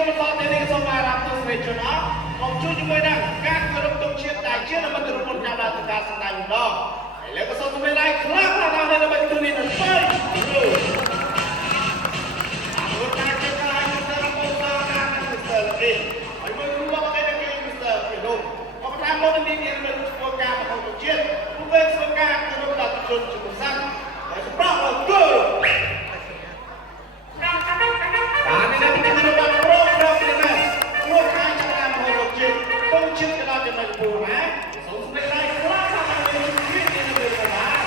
ជាបន្តទៅនេះសូមអារម្មណ៍ទស្សនិកជនអស់មកជួយជាមួយនឹងការគោរពទុកជាតិដែលជានិមិត្តរូបមុនចាំដល់ការសម្ដែងម្ដងហើយលើកសូមសម្ដែងដៃខ្លាំងណាស់ដល់ដើម្បីទូនេះទៅទៅអរគុណណាស់ជាការឲ្យទៅរកបងណាស់ទៅទៅនេះហើយមើលរូបមកឯនេះមីស្ទ័រពីនោះមកតាមមកនេះមានធ្វើការបន្តទុកជាតិពួកគេធ្វើការគោរពដល់ជនជំនឿសាស្ត្រហើយសម្រាប់អង្គបាននេះគឺរបស់រងរងនេះណាពួកខាងចំណាំហូរជាតិពងជាតិក៏ដល់ចំណុចពូណាសូមស្ដីដៃខ្លាំងណាស់ដល់ជំនាញនេះនៅក្នុងបាន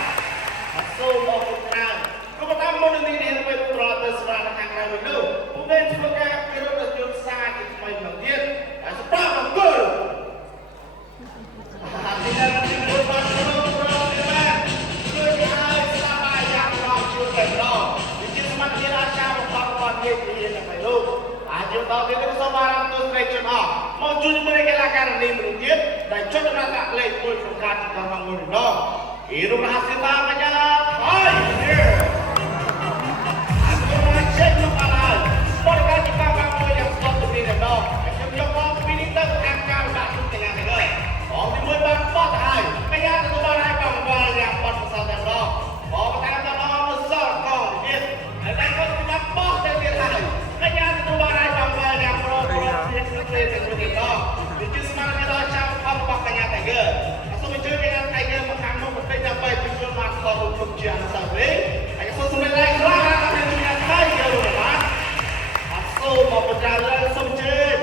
អត់សូមអរគុណច្រើនក៏តាមមុននេះនេះពេលប្រទៅស្វាខាងក្រៅវិញនោះពួកគេធ្វើការគោរពដល់ជនសាជាថ្មីម្ដងទៀតហើយសម្រាប់អង្គអានេះនៅក្នុងរបស់រងរងនេះបានជួយឲ្យសមាជិករបស់ជួបតែម្ដងវិជាសមាជិកអាចារ្យរបស់គាត់និយាយទៅលោកអាចយកដល់គេសូមអារម្មណ៍ទស្សនិកជនអស់មកជួយជាមួយកីឡាករនេះមួយទៀតដែលចុចរកលេខមួយក្នុងការជិះតាមមួយម្ដងពីរូបរាងសេវាកញ្ញាហើយអរគុណចេញមកហើយបរិការជិះតាមមួយយ៉ាងស្ទប់ទៅនេះម្ដងខ្ញុំយកមកពីនេះទៅខាងការដាក់ជូនកញ្ញាទៅហើយបងទីមួយបានបត់ហើយកញ្ញាទទួលបានឲ្យបងវល់យ៉ាងបត់ប្រសើរតែម្ដងបងតាមដល់មកសល់កងទៀតហើយតែគាត់បានបោះទៅទៀតហើយកញ្ញាទទួលបានឲ្យបងវល់យ៉ាងប្រកបទៀតទៅទៀតដល់វាជាស្មារតីដល់ចាំរបស់កញ្ញាតែយើសូមអញ្ជើញកញ្ញាតែយើមកខាងមុខបន្តិចដើម្បីបញ្ជូនបានខុសរូបទុកជាអនុស្សាវរីយ៍ហើយសូមសម្ដែងឡើងខ្លាំងណាស់ដល់កញ្ញាតែយើលោកបាទអត់សូមមកបន្តលើសូមអញ្ជើញ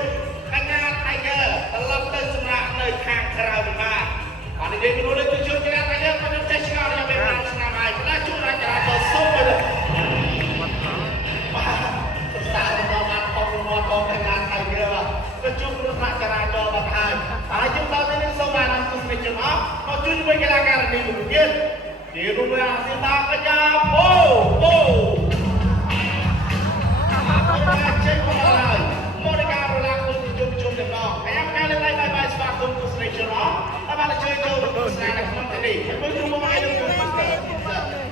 កញ្ញាតែយើត្រឡប់ទៅសម្រាប់នៅខាងក្រៅវិញបាទបាននិយាយទៅលើទៅជួយកញ្ញាតែយើគាត់ចេះឆ្ងល់យ៉ាងមិនបានឆ្នាំហើយខ្លះជួនអាចចរាចរណ៍សូមទៅបាទសាស្ត្ររបស់បានផងមកបងកញ្ញាតែយើក៏ជួបគ្រោះថ្នាក់ចរាចរណ៍បាត់ហើយយើងដល់ទៅនេះសូមបានអនុញ្ញាតចំអកមកជួយជាមួយកីឡាករនេះមួយទៀតទីរួមរាងសេតាកញ្ញាបូចេញមកហើយមកដល់ការរលាក់គុំជុំទាំងអស់ហើយការលេងបាយស្វាគមន៍ទស្សនិកជនអស់តែបានជួយចូលទៅទស្សនានៅក្នុងទីនេះមើលជុំមកឲ្យនឹង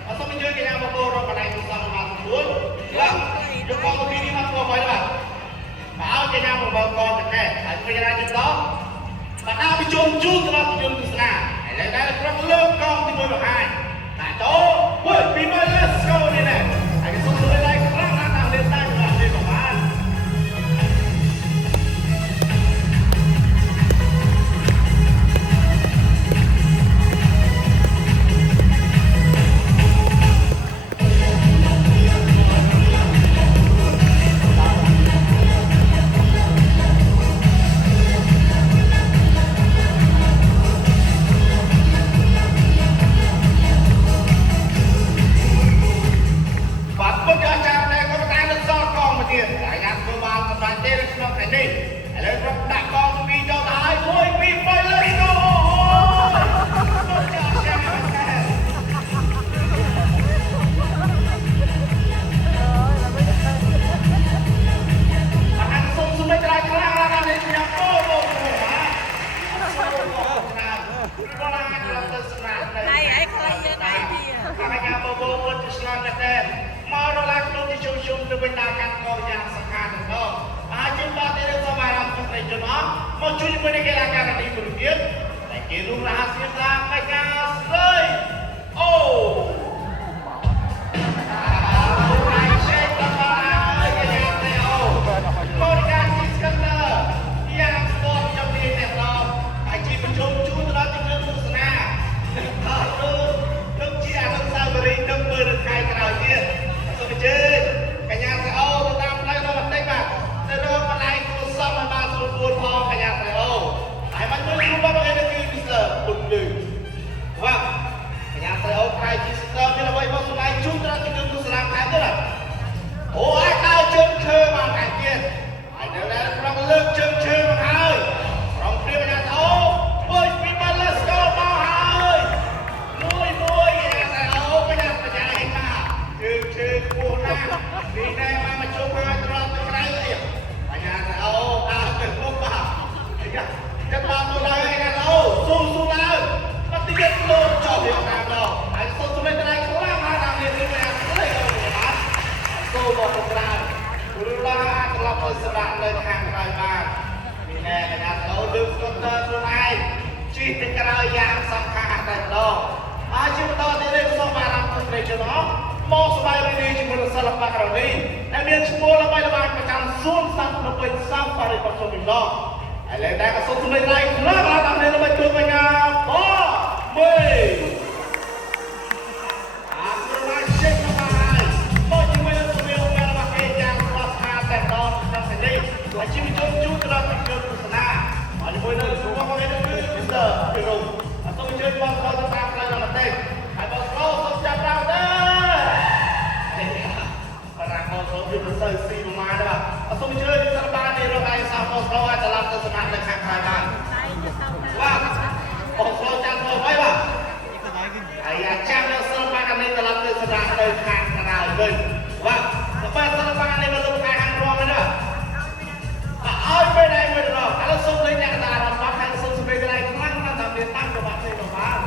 អត់សូមជួយកញ្ញាបូរកណ្ដាលសំខាន់មកខ្លួនឡើងយកមកពីនេះមកធ្វើបាយបាទបើកញ្ញាមកបងកនតែហើយពេលណាជិះដល់បាត់ដល់ពីជុំជួទៅដល់ជំនុំទស្សនាហើយដែលក្រុមលើកកងទី1បង្ហាញតែចូលមួយពីមក let's go នេះណាហើយសូមជួយដៃខ្លាំងណាស់ដល់លេងតែរបស់នេះក៏បានមកជួយជាមួយនឹងកីឡាករនេះមួយទៀតតែគេរួមរហ័សស្រាកញ្ញាស្រីអូHãy subscribe cho kênh Ghiền Mì Gõ để không bỏ lỡ តើខ្លួនឯងជីទៅក្រោយយ៉ាងសំខាន់តែម្ដងហើយជាបន្តទៀតនេះសូមអារម្មណ៍ទៅព្រៃជនអស់មកស្បាយរីនេះជាមួយសិល្បៈក្រៅនេះដែលមានឈ្មោះល្បីល្បាញប្រចាំសួនសត្វនៅពេញសាំបរិបទជំនាន់ឥឡូវដែរក៏សូមសម្លេងឡើងខ្លាំងឡើងតាមនេះដើម្បីជួយបញ្ញាបងមេអាប្រមាណជិះមកហើយមកជាមួយនឹងជំនាញបែបរបស់គេយ៉ាងស្វាស្មាតែម្ដងក្នុងសេចក្ដីអាជីវជនជួបដល់ពីជនទស្សនាហើយជាមួយនឹងសុខភាពរបស់គេគឺមីស្ទ័រពីរុំសូមអញ្ជើញបងប្អូនតាមផ្លូវដល់បន្តិចហើយបងប្អូនសូមចាប់ដើមទៅបារាំងមកសូមយកទៅស៊ីប្រមាណដែរសូមអញ្ជើញសិល្បៈនេះរកឯសាមកស្រូវអាចត្រឡប់ទៅសំណាក់នៅខាងក្រៅបានបាទបងប្អូនចាំមើលໄວបាទហើយចាំនៅសិល្បៈនេះត្រឡប់ទៅសំណាក់នៅខាងក្រៅវិញបាទតែសិល្បៈនេះមកលើខាងខាងរំហ្នឹងណាឲ្យពេលដែរមួយដងឥឡូវសូមលេងអ្នកកណ្ដាលអារម្មណ៍បាទហើយសូមស្វែងរកខ្លាំងណាស់តាមមានតាមប្រវត្តិទេបងបាទ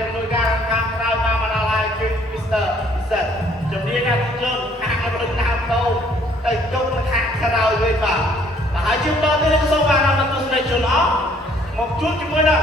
ជំនួយការខាងក្រៅបានមកដល់ហើយគឺមីស្ទ័រពិសិដ្ឋជំនាញការជនខាងរឹងដើមតូទៅជុំខាងក្រៅវិញបាទហើយជាបន្តទៀតសូមអារម្មណ៍ទស្សនិកជនអស់មកជួបជាមួយនឹង